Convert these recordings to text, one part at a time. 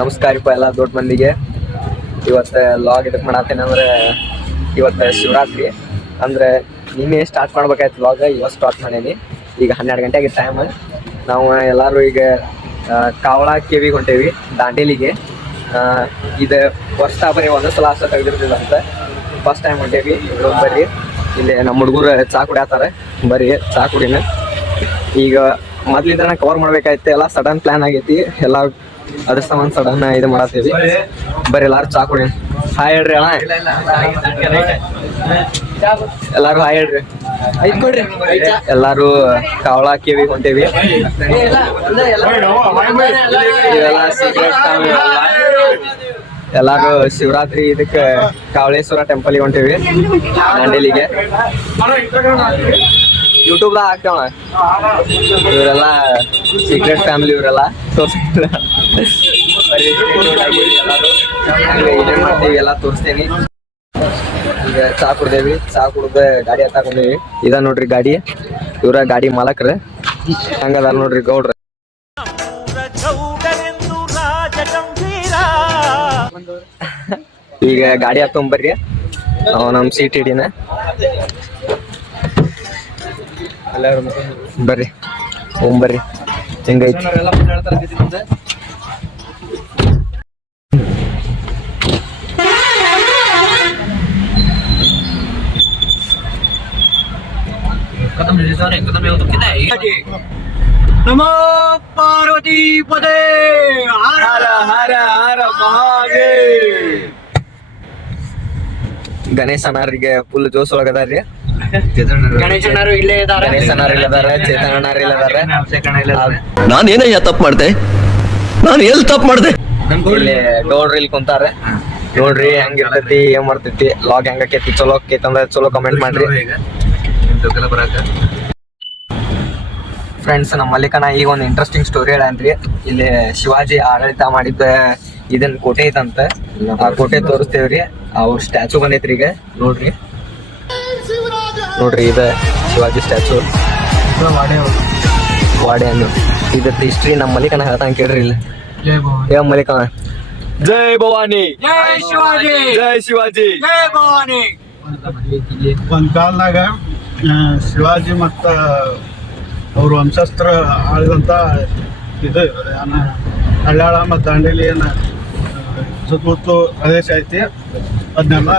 ನಮಸ್ಕಾರಪ್ಪ ಎಲ್ಲ ದೊಡ್ಡ ಮಂದಿಗೆ. ಇವತ್ತು ಲಾಗ್ ಇದಕ್ಕೆ ಮಾಡತ್ತೇನೆ ಅಂದ್ರೆ ಇವತ್ತು ಶಿವರಾತ್ರಿ. ಅಂದ್ರೆ ನಿನ್ನೆ ಸ್ಟಾರ್ಟ್ ಮಾಡ್ಬೇಕಾಯ್ತು ಲಾಗ್ ಇವತ್ತು ಸ್ಟಾರ್ಟ್ ಮಾಡೇನಿ. ಈಗ ಹನ್ನೆರಡು ಗಂಟೆಗೆ ಟೈಮ್ ನಾವು ಎಲ್ಲರೂ ಈಗ ಕಾವಳ ಕೇವಿಗೆ ಹೊಂಟೇವಿ, ದಾಂಡೇಲಿಗೆ. ಇದು ವರ್ಷ ಬರೀ ಒಂದೇ ಸಲ ಅಷ್ಟ ತೆಗೆದಿರ್ತೀವಿ ಅಂತ. ಫಸ್ಟ್ ಟೈಮ್ ಹೊಂಟೇವಿ ಬರ್ರಿ. ಇಲ್ಲಿ ನಮ್ಮ ಹುಡುಗರು ಚಾ ಕುಡಿಯತ್ತಾರೆ ಬರ್ರಿ, ಚಾ ಕುಡಿನ. ಈಗ ಮೊದ್ಲಿಂದ ಕವರ್ ಮಾಡ್ಬೇಕಾಯ್ತು, ಎಲ್ಲ ಸಡನ್ ಪ್ಲಾನ್ ಆಗೈತಿ. ಎಲ್ಲ ಅದ್ರ ಸಂಬಂಧ ಸಡನ್ ಇದು ಮಾಡತ್ತೀವಿ. ಬರ್ರಿ ಎಲ್ಲಾರು ಚಾ ಕೊಡಿ. ಹಾಯ್ ಹೇಳ್ರಿ ಅಣ್ಣ. ಎಲ್ಲಾರು ಹಾಯ್ ಹೇಳ್ರಿ. ಎಲ್ಲಾರು ಕಾವಳ ಹಾಕಿವಿ ಹೊಂಟೇವಿ. ಎಲ್ಲಾರು ಶಿವರಾತ್ರಿ ಇದಕ್ಕೆ ಕಾವಳೇಶ್ವರ ಟೆಂಪಲ್ಗೆ ಹೊಂಟೇವಿ. ದಾಂಡೇಲಿಗೆ ಯೂಟ್ಯೂಬ್ ಹಾಕ್ತೇವ ಇವರೆಲ್ಲ ಸೀಕ್ರೆಟ್ ಫ್ಯಾಮಿಲಿ ಇವರೆಲ್ಲ. ಏನೇನ್ ಮಾಡ್ತೀವಿ, ಎಲ್ಲ ತೋರಿಸ್ತೀನಿ. ಈಗ ಚಾ ಕುಡ್ದೇವಿ. ಚಾ ಕುಡ್ದ ಗಾಡಿ ಹತ್ತಾಕೊಂಡೇವಿ ಇದ ನೋಡ್ರಿ ಗಾಡಿ. ಇವ್ರ ಗಾಡಿ ಮಾಲಕ್ರ. ಹಂಗದಾರ ನೋಡ್ರಿ ಗೌಡ್ರ. ಈಗ ಗಾಡಿ ಹತ್ತೊಂಬರ್ರಿ. ಅವ ನಮ್ ಸೀಟ್ ಹಿಡಿನ ಬರ್ರಿ. ಹೋಗ್ಬರ್ರಿ ಹೆಂಗೈತಿ? ನಮೋ ಪಾರ್ವತಿ ಪದೇ. ಹರ ಹರ ಹರ ಮಹಾದೇವ್. ಗಣೇಶ್ ಅಣ್ಣಾರಿಗೆ ಫುಲ್ ಜೋಸ್ ಒಳಗದಾರ್ರಿ. ಇಲ್ಲೇ ಇದ್ದಾರೆ. ಇಲ್ಲದಾರ ನಾನೇನಯ್ಯ ತಪ್ಪು ಮಾಡ್ದೆ? ನಾನು ಎಲ್ಲಿ ತಪ್ಪು ಮಾಡ್ದೆ? ನೋಡ್ರಿ ಗೌಡ್ರು ಇಲ್ಲಿ ಕುಂತಾರೆ. ನೋಡ್ರಿ ಹೆಂಗ್ ಇರ್ತೈತಿ ಏನ್ ಮಾಡ್ತೈತಿ ಲಾಗ್ ಹೆಂಗ ಆಕೈತಿ ಚಲೋ ಕೇತಂದ್ರೆ ಅಂದ್ರ ಚಲೋ ಕಮೆಂಟ್ ಮಾಡ್ರಿ. ಫ್ರೆಂಡ್ಸ್ ನಮ್ಮ ಮಲ್ಲಿಕನ ಈಗ ಒಂದು ಇಂಟ್ರೆಸ್ಟಿಂಗ್ ಸ್ಟೋರಿ ಹೇಳನ್ರಿ ಇಲ್ಲಿ ಶಿವಾಜಿ ಆಡಳಿತ ಮಾಡಿದ್ದ ಇದನ್ ಕೋಟೆ ಐತಂತ. ಆ ಕೋಟೆ ತೋರಿಸ್ತೇವ್ರಿ. ಅವ್ರ ಸ್ಟ್ಯಾಚು ಬಂದೈತ್ರಿ ಈಗ. ನೋಡ್ರಿ. ನೋಡ್ರಿ ಇದ ಶಿವಾಜಿ ಸ್ಟ್ಯಾಚು. ವಾಡೆ ಅನ್ನು ಇದಕ್ಕೆ ಹಿಸ್ಟ್ರಿ ನಮ್ಮ ಮಲಿಕನ ಹೇಳ್ತಾನೆ ಕೇಳ್ರಿ ಇಲ್ಲಿ. ಏ ಮಲಿಕ ಜೈ ಭವಾನಿ. ಜೈ ಶಿವಾಜಿ. ಜೈ ಶಿವಾಜಿ. ಜೈ ಭವಾನಿ. ಒಂದ್ ಕಾಲದಾಗ ಶಿವಾಜಿ ಮತ್ತ ಅವ್ರ ವಂಶಸ್ತ್ರ ಆಳಿದಂತ ಇದು ಹಳ್ಳಾಳ ಹಳ್ಯಾಳ ಮತ್ತು ದಾಂಡೇಲಿ ಏನ ಸುತ್ತಮುತ್ತ ಪ್ರದೇಶ ಐತಿ. ಅದನ್ನೆಲ್ಲ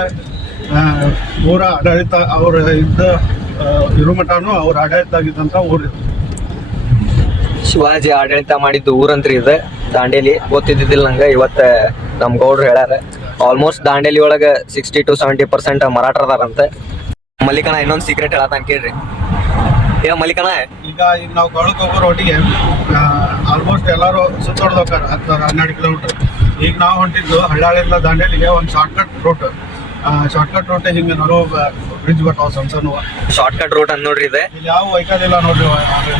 ಊರ ಆಡಳಿತ ಅವರ ಇದ್ದ ಆ, ಇರು ಅವ್ರ ಆಡಳಿತ ಆಗಿದ್ದಂತ ಊರು. ಶಿವಾಜಿ ಆಡಳಿತ ಮಾಡಿದ್ದು ಊರಂತ್ರಿ ಇದೆ ದಾಂಡೇಲಿ. ಗೊತ್ತಿದ್ದಿದ್ದಿಲ್ಲ ನಂಗೆ ಇವತ್ತ ನಮ್ ಗೌಡ್ರು ಹೇಳ್ಯಾರ. ಆಲ್ಮೋಸ್ಟ್ ದಾಂಡೇಲಿ ಒಳಗ ಸಿಕ್ಸ್ಟಿ ಟು ಸೆವೆಂಟಿ ಪರ್ಸೆಂಟ್ ಮರಾಠರದಾರಂತೆ ಮಲ್ಲಿಕಣ ಇನ್ನೊಂದು ಸೀಕ್ರೆಟ್ ಹೇಳತ್ತಾನ ಕೇಳ್ರಿ. ಏ ಮಲ್ಲಿಕಣ ಈಗ ಈಗ ನಾವು ಕೊಳಕ್ ಹೋಗೋ ರೋಟಿಗೆ ಆಲ್ಮೋಸ್ಟ್ ಎಲ್ಲರೂ ಸುತ್ತೊಡ್ದು ಹೋಗ್ತಾರೆ ಹತ್ತು ಹನ್ನೆರಡು ಕಿಲೋಮೀಟರ್ ಈಗ ನಾವು ಹೊಂಟಿದ್ದು ಹಳ್ಳಾಳಿಂದ ದಾಂಡೇಲಿಗೆ ಒಂದು ಶಾರ್ಟ್ಕಟ್ ರೂಟ್ ಶಾರ್ಟ್ಕಟ್ ರೂಟ್ ಹಿಂಗೆ ನೋಡುವ ಬ್ರಿಡ್ಜ್ ಬರ್ತಾವ ಸಣ್ಣ ಸಣ್ಣ ಶಾರ್ಟ್ಕಟ್ ರೂಟ್ ಅಂತ ನೋಡ್ರಿ ಇದೆ. ಇಲ್ಲಿ ಯಾವ ವೆಹಿಕಲ್ ಇಲ್ಲ ನೋಡ್ರಿ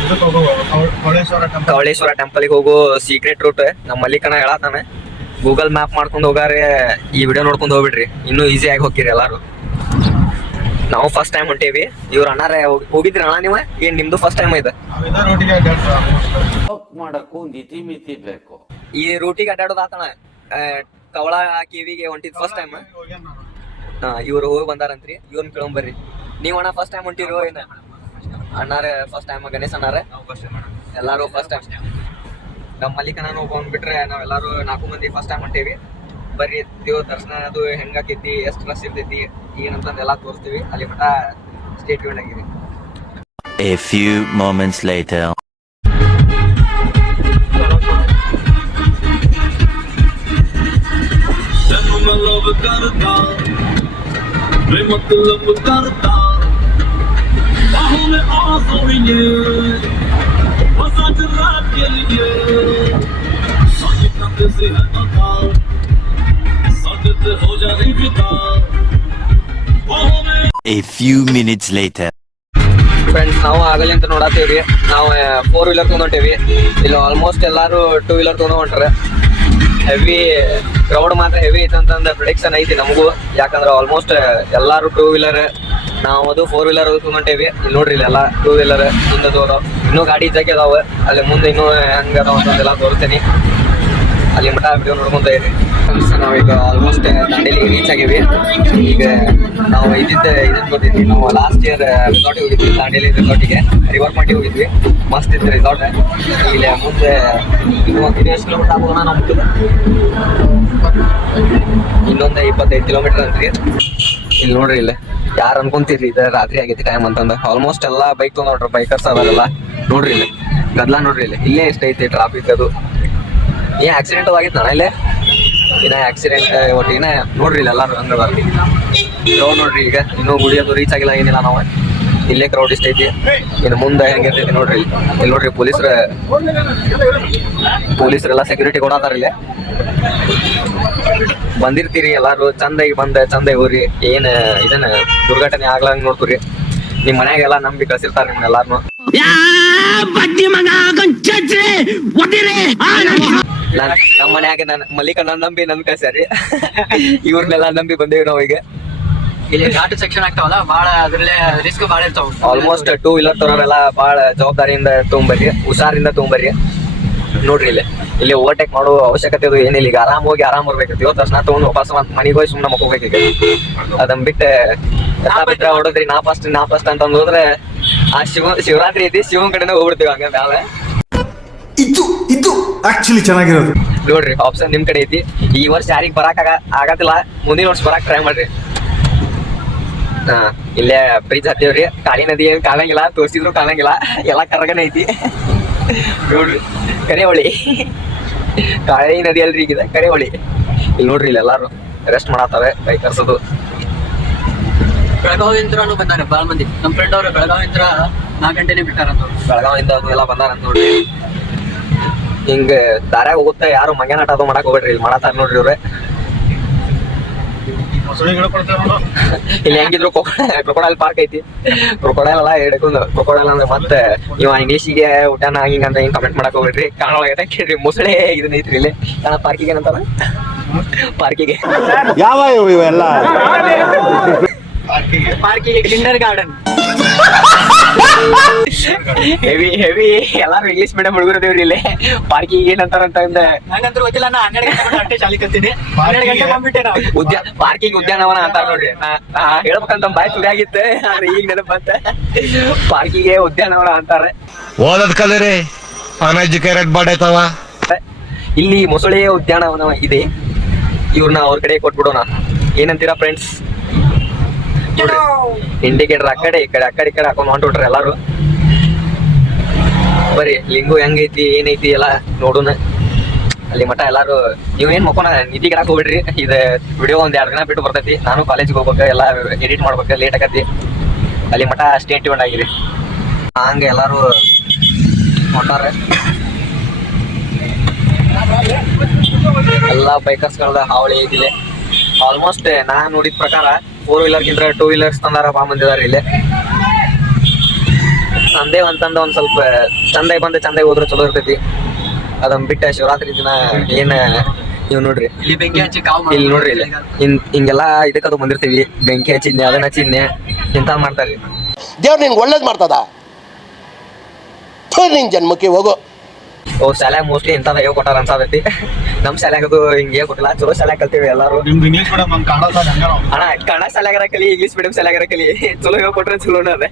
ಇದಕ್ಕೆ ಹೋಗೋ ಕವಳೇಶ್ವರ ಟೆಂಪಲ್ ಕವಳೇಶ್ವರ ಟೆಂಪಲ್ಗೆ ಹೋಗೋ ಸೀಕ್ರೆಟ್ ರೂಟ್ ನಮ್ಮ ಮಲ್ಲಿಕಣ ಹೇಳತ್ತಾನೆ. ಗೂಗಲ್ ಮ್ಯಾಪ್ ಮಾಡ್ಕೊಂಡು ಹೋಗಾರೆ ಈ ವಿಡಿಯೋ ನೋಡ್ಕೊಂಡು ಹೋಗ್ಬಿಡ್ರಿ. ಇನ್ನೂ ಈಸಿ ಆಗಿ ಹೋಗ್ತೀರಿ ಎಲ್ಲಾರು. ನಾವು ಫಸ್ಟ್ ಟೈಮ್ ಹೊಂಟೇವಿ. ಇವ್ರ ಅಣ್ಣಾರ ಹೋಗಿದ್ರಿ ಅಣ್ಣ ನೀವು? ಏನ್ ನಿಮ್ದು ಫಸ್ಟ್ ಟೈಮ್ ಇದೆ? ಈ ಇದೇ ರೋಟಿಗೆ ಮಾಡಕ್ಕೂ ನೀತಿ ಮಿತಿ ಬೇಕು. ಈ ರೂಟಿಗೆ ಅಡ್ಡಾಡೋದು ಆತಣ. ಕವಳ ಕಿವಿಗೆ ಹೊಂಟಿದ್ ಫಸ್ಟ್ ಟೈಮ್ ಹಾ ಇವರು ಹೋಗಿ ಬಂದಾರಂತ್ರಿ. ಇವ್ರನ್ನ ಕೇಳೋಂಬರ್ರಿ ನೀವ್ ಅಣ್ಣ ಫಸ್ಟ್ ಟೈಮ್ ಹೊಂಟಿರೋ ಏನ? ಅಣ್ಣಾರೆ ಫಸ್ಟ್ ಟೈಮ್ ಗಣೇಶ್ ಅಣ್ಣಾರ? ಎಲ್ಲಾರು ಫಸ್ಟ್ ಟೈಮ್ ನಮ್ಮ ಮಲ್ಲಿಕನ ಬಂದ್ಬಿಟ್ರೆ ನಾವೆಲ್ಲರೂ ನಾಲ್ಕು ಮಂದಿ ಫಸ್ಟ್ ಟೈಮ್ ಹೊಂಟೇವಿ. ಬರ್ರಿ ದೇವ್ರ ದರ್ಶನ ಅದು ಹೆಂಗಾಕೈತಿ ಎಷ್ಟು ರಶ್ ಇರ್ತೈತಿ ಏನಂತಂದು ಎಲ್ಲ ತೋರಿಸ್ತೀವಿ. ಅಲ್ಲಿ ಮಠ ಸ್ಟೇಟ್ಮೆಂಟ್ ಆಗಿರಿ. A few moments later. Sen प्रेमक लब करता बाहों में आ सोइए बसा रात के लिए साथ कंधे से है तथा साथ हो जा रही पिता बाहों में A few minutes later. Friends ನಾವು ಆಗಲಿ ಅಂತ ನೋಡತ್ತೀವ್ರಿ ನಾವು ಫೋರ್ ವೀಲರ್ ತೊಗೊಂಡೇವಿ ಇಲ್ಲಿ ಆಲ್ಮೋಸ್ಟ್ ಎಲ್ಲಾರು ಟೂ ವೀಲರ್ ತೊಗೊಂಡು ಹೊಂಟ್ರೆ ಹೆವಿ ಕ್ರೌಡ್ ಮಾತ್ರ ಹೆವಿ ಐತೆ ಅಂತಂದ ಪ್ರಿಡಿಕ್ಷನ್ ಐತಿ ನಮಗೂ. ಯಾಕಂದ್ರೆ ಆಲ್ಮೋಸ್ಟ್ ಎಲ್ಲಾರು ಟೂ ವೀಲರ್ ನಾವು ಅದು ಫೋರ್ ವೀಲರ್ ತೊಗೊಂಡೇವಿ. ಇಲ್ಲಿ ನೋಡ್ರಿ ಇಲ್ಲೆಲ್ಲ ಟೂ ವೀಲರ್ ಮುಂದೆ ತೋರೋ ಇನ್ನೂ ಗಾಡಿ ಜಗ್ಗಿ ಅದಾವ. ಅಲ್ಲಿ ಮುಂದೆ ಇನ್ನೂ ಹೆಂಗೆ ಅದಾವ ಅಂತಂದೆಲ್ಲ ತೋರಿಸ್ತೀನಿ. ಅಲ್ಲಿ ಮಠ ವಿಡಿಯೋ ನೋಡ್ಕೊಂತ ಇರಿ ನಾವೀಗ ಆಲ್ಮೋಸ್ಟ್ ದಾಂಡೇಲಿಗೆ ರೀಚ್ ಆಗಿವಿ ಈಗ ನಾವು ಇದ್ದಿದ್ದ ಇದನ್ನ ಬಂದಿದ್ವಿ ನಾವು ಲಾಸ್ಟ್ ಇಯರ್ ರಿಸಾರ್ಟಿಗೆ ಹೋಗಿದ್ವಿ. ದಾಂಡೇಲಿ ರಿಸಾರ್ಟಿಗೆ ರಿವರ್ ಮಾಡಿ ಹೋಗಿದ್ವಿ. ಮಸ್ತ್ ಇತ್ತು ರಿಸಾರ್ಟ್ ಇಲ್ಲಿ ಮುಂದೆ ಇದು ಇದು ಎಷ್ಟು ಕಿಲೋಮೀಟರ್ ಆಗೋಣ ನಾವು ಮುಟ್ಟಿದ ಇನ್ನೊಂದು ಇಪ್ಪತ್ತೈದು ಕಿಲೋಮೀಟರ್ ಅಂತ್ರಿ. ಇಲ್ಲಿ ನೋಡ್ರಿ ಇಲ್ಲಿ. ಯಾರು ಅನ್ಕೊಂತೀರಿ? ಇದು ರಾತ್ರಿ ಆಗೈತಿ ಟೈಮ್ ಅಂತಂದ ಆಲ್ಮೋಸ್ಟ್ ಎಲ್ಲ ಬೈಕ್ ನೋಡ್ರಿ ಬೈಕರ್ಸ್ ಅವರೆಲ್ಲ ನೋಡ್ರಿ ಇಲ್ಲಿ. ಗದ್ಲ ನೋಡ್ರಿ ಇಲ್ಲಿ. ಇಲ್ಲೇ ಎಷ್ಟೈತಿ ಐತಿ ಟ್ರಾಫಿಕ್ ಅದು. ಏನ್ ಆಕ್ಸಿಡೆಂಟ್ ಆಗಿತ್ತು ನಾ ಇಲ್ಲೇ? ಇನ್ನ ಆಕ್ಸಿಡೆಂಟ್ ಒಟ್ಟು ನೋಡ್ರಿ ಇಲ್ಲ ಎಲ್ಲಾರು ಹಂಗ ಕ್ರೌಡ್ ನೋಡ್ರಿ ಈಗ. ಇನ್ನೂ ಗುಡಿ ರೀಚ್ ಆಗಿಲ್ಲ, ಏನಿಲ್ಲ ನಾವು. ಇಲ್ಲೇ ಕ್ರೌಡ್ ಇಷ್ಟ ಐತಿ. ಇನ್ನು ಮುಂದೆ ಹೆಂಗಿರ್ತೈತಿ ನೋಡ್ರಿ. ಇಲ್ಲಿ ನೋಡ್ರಿ ಪೊಲೀಸ್ರ ಪೊಲೀಸರೆಲ್ಲ ಸೆಕ್ಯೂರಿಟಿ ಕೊಡತಾರ ಇಲ್ಲೇ. ಬಂದಿರ್ತೀರಿ ಎಲ್ಲಾರು. ಚಂದಾಗಿ ಬಂದ, ಚಂದಾಗಿ ಹೋಗ್ರಿ. ಏನು, ಇದನ್ನ ದುರ್ಘಟನೆ ಆಗ್ಲಂಗ್ ನೋಡ್ತೀರಿ. ನಿಮ್ ಮನ್ಯಾಗೆಲ್ಲ ನಂಬಿ ಕಳ್ಸಿರ್ತಾರ ನಿಮ್ನ ಎಲ್ಲಾರ್ನು ನಾನ್ ನಮ್ಮ ಮನ್ಯಾಗ ನನ್ ಮಲ್ಲಿಕ ನನ್ ನಂಬಿ ನನ್ ಕಳ್ಸ್ಯಾರಿ ಇವ್ರನ್ನೆಲ್ಲ ನಂಬಿ ಬಂದೇವಿ ನಾವು ಈಗ. ಇಲ್ಲಿ ಘಾಟ್ ಸೆಕ್ಷನ್ ಆಗ್ತಾವಲ್ಲ ಬಾಳ ಅದ್ರಲ್ಲೇ ರಿಸ್ಕ್ ಇರ್ತಾವ. ಆಲ್ಮೋಸ್ಟ್ ಟೂ ವೀಲರ್ ತರೋರೆಲ್ಲ ಬಾಳ ಜವಾಬ್ದಾರಿಯಿಂದ ತೊಗೊಂಬರ್ರಿ ಹುಷಾರಿಂದ ತೊಗೊಂಬರ್ರಿ. ನೋಡ್ರಿ ಇಲ್ಲಿ. ಇಲ್ಲಿ ಓವರ್ಟೇಕ್ ಮಾಡೋ ಅವಶ್ಯಕತೆ ಅದು ಏನಿಲ್ಲ ಈಗ ಆರಾಮ್ ಹೋಗಿ ಆರಾಮ್ ಬರ್ಬೇಕು ಇವತ್ತು ತಕ್ಷಣ ತಗೊಂಡು ವಾಪಸ್ ಮನೆಗೆ ಹೋಗಿ ಸುಮ್ಮನೆ ಮಕ್ಕೋಬೇಕು ಈಗ ಅದನ್ನ ಬಿಟ್ಟೆ ಎತ್ತ ಬಿಟ್ರೆ ಹೊಡದ್ರಿ ನಾ ಫಸ್ಟ್ ನಾ ಫಸ್ಟ್ ಅಂತ ಹೋದ್ರೆ ಆ ಶಿವ ಶಿವರಾತ್ರಿ ಐತಿ ಶಿವನ್ ಕಡೆನೇ ಹೋಗ್ಬಿಡ್ತೀವಿ ಹಂಗ ಮ್ಯಾಲೆ ಇದು ಆಕ್ಚುಲಿ ಚೆನ್ನಾಗಿರೋದು. ನೋಡ್ರಿ ಆಪ್ಷನ್ ನಿಮ್ ಕಡೆ ಐತಿ. ಈ ವರ್ಷ ಯಾರಿಗ್ ಬರಾಕ್ ಆಗ ಆಗತ್ತಿಲ್ಲ ಮುಂದಿನ ವರ್ಷ ಬರಾಕ್ ಟ್ರೈ ಮಾಡ್ರಿ. ಹಾ ಇಲ್ಲೇ ಬ್ರಿಜ್ ಹತ್ತಿವ್ರಿ. ಕಾಳಿ ನದಿ ಏನ್ ಕಾಣಂಗಿಲ್ಲ ತೋರಿಸಿದ್ರು ಕಾಣಂಗಿಲ್ಲ. ಎಲ್ಲ ಕರಗನೆ ಐತಿ. ನೋಡ್ರಿ ಕರೆಹೊಳಿ ಕಾಳಿ ನದಿ ಅಲ್ರಿ ಈಗಿದೆ ಕರೆಹೊಳಿ ಇಲ್ಲಿ ನೋಡ್ರಿ ಇಲ್ಲಿ ಎಲ್ಲಾರು ರೆಸ್ಟ್ ಮಾಡತ್ತವೆ ಬೈಕ್ ಅದು ಬೆಳಗಾವಿಂದ್ರೂ ಬಂದಾರೆ ಬಾಳ ಮಂದಿ. ನಮ್ಮ ಫ್ರೆಂಡ್ ಅವ್ರು ಬೆಳಗಾವಿಂದ್ರ ನಾಲ್ಕು ಗಂಟೆನೆ ಬಿಟ್ಟಾರಂತ ಬೆಳಗಾವಿಂದ ಎಲ್ಲ ಬಂದಾರ ನೋಡ್ರಿ. ಹಿಂಗ ದಾರ್ಯಾಗ ಹೋಗುತ್ತೆ ಯಾರು ಮಂಗ್ಯಾನಾಟ ಅದು ಮಾಡಕ್ ಹೋಗ್ಬೇಡ್ರಿ ಇಲ್ಲಿ ಮಾಡತ್ತಾರ ನೋಡ್ರಿ ಇವ್ರೆ. ಇಲ್ಲಿ ಹೆಂಗಿದ್ರು ಕ್ರೊಕೊಡೈಲ್ ಪಾರ್ಕ್ ಐತಿ. ಕ್ರೊಕೊಡೈಲ್ ಅಲ್ಲ ಹಿಡ್ಕೊಂಡು ಕ್ರೊಕೊಡೈಲ್ ಅಂದ್ರೆ ಮತ್ತೆ ಇವ ಇಂಗ್ಲೀಷಿಗೆ ಊಟನ ಹಿಂಗ ಅಂತ ಹಿಂಗ್ ಕಮೆಂಟ್ ಮಾಡಕ್ ಹೋಗ್ಬೇಡ್ರಿ. ಕಾಣೊಳಗೆ ಕೇಳ್ರಿ ಮುಸಳೆ ಇದನ್ನ ಐತ್ರಿ ಇಲ್ಲಿ. ಕಾಣ ಪಾರ್ಕಿಗೆ ಏನಂತಾರ? ಪಾರ್ಕಿಗೆ ಯಾವ ಇವೆಲ್ಲ? ಪಾರ್ಕಿಗೆ. Kinder garden. Heavy heavy. ಎಲ್ಲಾರು ಇಂಗ್ಲಿಷ್ ಮೀಡಿಯಂ ಹುಡುಗರು ದೇವ್ರಿ ಇಲ್ಲಿ. ಪಾರ್ಕಿಗೆ ಏನಂತಾರ ಅಂತ ಅಂದೆ. ನಂಗಂತೂ ಗೊತ್ತಿಲ್ಲ ನಾ ಹನ್ನೆರಡು ಗಂಟೆ ಅಷ್ಟೇ ಶಾಲೆ ಕಲ್ತೀನಿ ಹನ್ನೆರಡು ಗಂಟೆ ಬಂದ್ಬಿಟ್ಟೆ ನಾವು. ಉದ್ಯಾ ಪಾರ್ಕಿಂಗ್ ಉದ್ಯಾನವನ ಅಂತಾರ ನೋಡ್ರಿ. ಹೇಳ್ಬೇಕಂತ ಬಾಯ್ ತುಡಿಯಾಗಿತ್ತೆ ಆದ್ರೆ ಈಗ ನೆನಪು ಬಂತ. ಪಾರ್ಕಿಗೆ ಉದ್ಯಾನವನ ಅಂತಾರೆ. ಓದದ್ ಕಲರಿ. ಅನ್ಎಜುಕೇಟೆಡ್ ಬಾಡೈತವ ಇಲ್ಲಿ ಮೊಸಳೆ ಉದ್ಯಾನವನ ಇದೆ. ಇವ್ರನ್ನ ಅವ್ರ ಕಡೆ ಕೊಟ್ಬಿಡೋಣ. ಏನಂತೀರಾ ಫ್ರೆಂಡ್ಸ್ ಇಂಡಿಕೇಟರ್ ಆ ಕಡೆ, ಈ ಕಡೆ, ಆ ಕಡೆ, ಈ ಕಡೆ ಹಾಕೊಂಡು ಹೊಂಟ್ಬಿಟ್ರೆ ಎಲ್ಲಾರು. ಬರೀ ಲಿಂಗು ಹೆಂಗೈತಿ, ಏನೈತಿ ಎಲ್ಲ ನೋಡೋಣ ಅಲ್ಲಿ ಮಠ ಎಲ್ಲಾರು, ನೀವೇನ್ ಮಕ್ಕೋಣ ನಿಧಿ ಗಿಡಕ್ ಹೋಗ್ಬಿಡ್ರಿ. ಇದು ವಿಡಿಯೋ ಒಂದ್ ಎರಡು ದಿನ ಬಿಟ್ಟು ಬರ್ತೈತಿ. ನಾನು ಕಾಲೇಜಿಗೆ ಹೋಗ್ಬೇಕು, ಎಲ್ಲ ಎಡಿಟ್ ಮಾಡ್ಬೇಕು ಲೇಟ್ ಆಗತಿ ಅಲ್ಲಿ ಮಠ ಸ್ಟೇ ಟ್ಯೂನ್ ಆಗಿರಿ. ಹಂಗ ಎಲ್ಲಾರು ಹೊಂಟಾರೆ. ಎಲ್ಲ ಬೈಕರ್ಸ್ಗಳದ ಹಾವಳಿ ಇದಿಲ್ಲ. ಆಲ್ಮೋಸ್ಟ್ ನಾ ನೋಡಿದ ಪ್ರಕಾರ ಫೋರ್ ವೀಲರ್ಗಿಂತ ಟೂ ವೀಲರ್ಸ್ ತಂದಾರ ಬಾ ಬಂದಿದಾರೆ ಇಲ್ಲಿ. ಸಂದೇ ಅಂತಂದ ಒಂದ್ ಸ್ವಲ್ಪ ಚಂದಾಗಿ ಬಂದ ಚಂದ ಹೋದ್ರೆ ಚಲೋ ಇರ್ತೈತಿ. ಅದನ್ನ ಬಿಟ್ಟ ಶಿವರಾತ್ರಿ ದಿನ ಏನ್ ನೀವು ನೋಡ್ರಿ. ಇಲ್ಲಿ ಬೆಂಕಿ ಹಚ್ಚಿ ಕಾವು ಇಲ್ಲಿ ನೋಡ್ರಿ ಇಲ್ಲಿ. ಹಿಂಗ್ ಹಿಂಗೆಲ್ಲಾ ಇದಕ್ಕದು ಬಂದಿರ್ತೀವಿ. ಬೆಂಕಿ ಹಚ್ಚಿದ್ನೆ ಅದನ್ನ ಹಚ್ಚಿದ್ನೆ ಇಂತ ಮಾಡ್ತಾರೆ. ದೇವ್ರು ನಿನ್ಗೆ ಒಳ್ಳೇದ್ ಮಾಡ್ತದ? ನಿನ್ ಜನ್ಮಕ್ಕೆ ಹೋಗು. ಓ ಶಾಲ್ಯಾಗ ಮೋಸ್ಟ್ಲಿ ಇಂಥದ ಹೇಗೆ ಕೊಟ್ಟಾರ ಅನ್ಸಾದೈತಿ ನಮ್ ಶಾಲ್ಯಾಗದು ಹಿಂಗೆ ಕೊಟ್ಟಿಲ್ಲ. ಚಲೋ ಶಾಲ್ಯಾಗ ಕಲ್ತೀವಿ ಎಲ್ಲರೂ. ನಿಮ್ದು ಇಂಗ್ಲೀಷ್ ಮೇಡಮ್ ಹಂಗೆ ಹಂಗ ಅಣ್ಣ ಕನ್ನಡ ಶಾಲ್ಯಾಗರ ಕಲಿ ಇಂಗ್ಲೀಷ್ ಮೀಡಿಯಂ ಶಾಲ್ಯಾಗರ ಕಲಿ. ಚಲೋ ಹೇಳ್ಕೊಟ್ರೆ ಚಲೋನ ಅದೇ.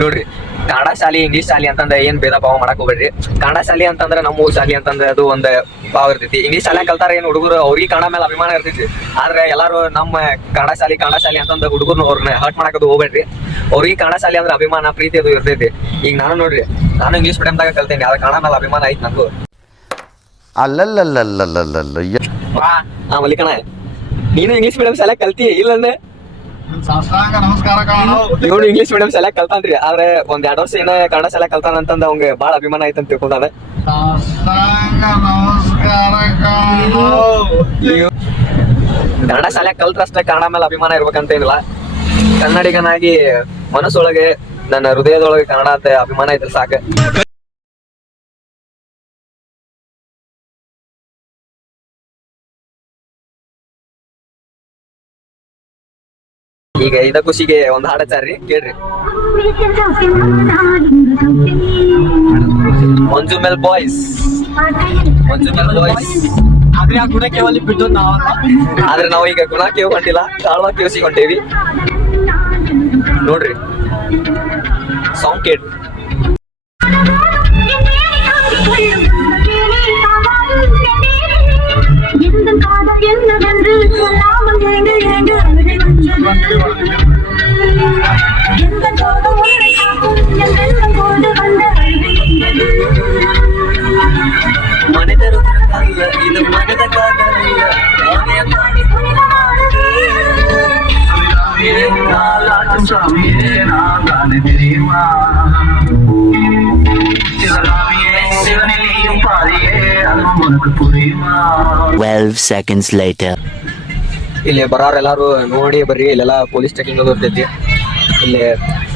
ನೋಡ್ರಿ ಕನ್ನಡ ಶಾಲಿ ಇಂಗ್ಲಿಷ್ ಶಾಲಿ ಅಂತಂದ್ರೆ ಏನ್ ಭೇದ ಭಾವ ಮಾಡಕ್ ಹೋಗ್ಬೇಡ್ರಿ. ಕನ್ನಡ ಶಾಲಿ ಅಂತಂದ್ರೆ ನಮ್ಮ ಊರ್ ಶಾಲಿ ಅಂತಂದ್ರೆ ಅದು ಒಂದ್ ಭಾವ ಇರ್ತೈತಿ. ಇಂಗ್ಲಿಷ್ ಶಾಲೆ ಕಲ್ತಾರ ಏನ್ ಹುಡುಗರು ಅವ್ರಿಗೆ ಕನ್ನಡ ಮೇಲೆ ಅಭಿಮಾನ ಇರ್ತೈತಿ. ಆದ್ರೆ ಎಲ್ಲಾರು ನಮ್ಮ ಕನ್ನಡ ಶಾಲಿ ಕನ್ನಡ ಶಾಲಿ ಅಂತಂದ್ರೆ ಹುಡುಗರು ಅವ್ರನ್ನ ಹರ್ಟ್ ಮಾಡಕದು ಹೋಗ್ಬೇಡ್ರಿ. ಅವ್ರಿಗೆ ಕನ್ನಡ ಶಾಲಿ ಅಂದ್ರೆ ಅಭಿಮಾನ ಪ್ರೀತಿ ಅದು ಇರ್ತೈತಿ. ಈಗ ನಾನು ನೋಡ್ರಿ ನಾನು ಇಂಗ್ಲಿಷ್ ಮೀಡಿಯಂದಾಗ ಕಲ್ತೇನೆ ಆದ್ರೆ ಕನ್ನಡ ಮೇಲೆ ಅಭಿಮಾನ ಐತಿ ನಂದು ಅಲ್ಲಲ್ಲಲ್ಲಲ್ಲಲ್ಲಲ್ಲ ಮಲ್ಲಿಕಣ ನೀನು ಇಂಗ್ಲಿಷ್ ಮೀಡಿಯಂ ಶಾಲೆ ಕಲ್ತಿ ಇಲ್ಲಂದ್ರೆ ಇವನು ಇಂಗ್ಲಿಷ್ ಮೀಡಿಯಂ ಸೆಲೆಕ್ಟ್ ಕಲ್ತಾನ್ರಿ. ಆದ್ರೆ ಒಂದ್ ಎರಡ್ ವರ್ಷ ಏನ ಕನ್ನಡ ಸೆಲೆಕ್ಟ್ ಕಲ್ತಾನ ಅಂತಂದ ಅವ್ಗೆ ಬಾಳ ಅಭಿಮಾನ ಆಯ್ತು ಅಂತ ತಿಳ್ಕೊಂಡಾನೆ ಕನ್ನಡ ಶಾಲೆ ಕಲ್ತ್ರಷ್ಟೇ ಕನ್ನಡ ಮೇಲೆ ಅಭಿಮಾನ ಇರ್ಬೇಕಂತ ಏನಿಲ್ಲ. ಕನ್ನಡಿಗನಾಗಿ ಮನಸ್ಸೊಳಗೆ ನನ್ನ ಹೃದಯದೊಳಗೆ ಕನ್ನಡ ಅಂತ ಅಭಿಮಾನ ಇದ್ರೆ ಸಾಕು. ಈಗ ಇದ ಖುಷಿಗೆ ಒಂದ್ ಹಾಡ ಹಚ್ಚಾರ್ರಿ ಕೇಳ್ರಿ ಮಂಜು ಮೇಲ್ ಬಾಯ್ಸ್ ಆದ್ರೆ ಆ ಗುಣ ಕೇವಲ ಬಿಟ್ಟು ನಾವು ಆದ್ರೆ ನಾವು ಈಗ ಗುಣ ಕೇವ್ ಹೊಂಟಿಲ್ಲ ತಾಳ್ವಾ ಕೇವ್ಸಿ ಹೊಂಟೇವಿ ನೋಡ್ರಿ ಸಾಂಗ್ ಕೇಟ್ எந்த காதல் என்னவென்று சொல்லாமல் ஏங்கு ஏங்கு மனிதர்களுக்கு இது மனித காதல் காலாட்டும் சாமியே நான் தானே தெரியுமா சிவகாமியே சிவனிலையும் பாதியே அதுவும் உனக்கு புரியுமா 12 seconds later. ಇಲ್ಲಿ ಬರೋರು ಎಲ್ಲಾರು ನೋಡಿ ಬರ್ರಿ, ಇಲ್ಲೆಲ್ಲ ಪೊಲೀಸ್ ಚೆಕಿಂಗ್ ಅದು ಇರ್ತೈತಿ. ಇಲ್ಲಿ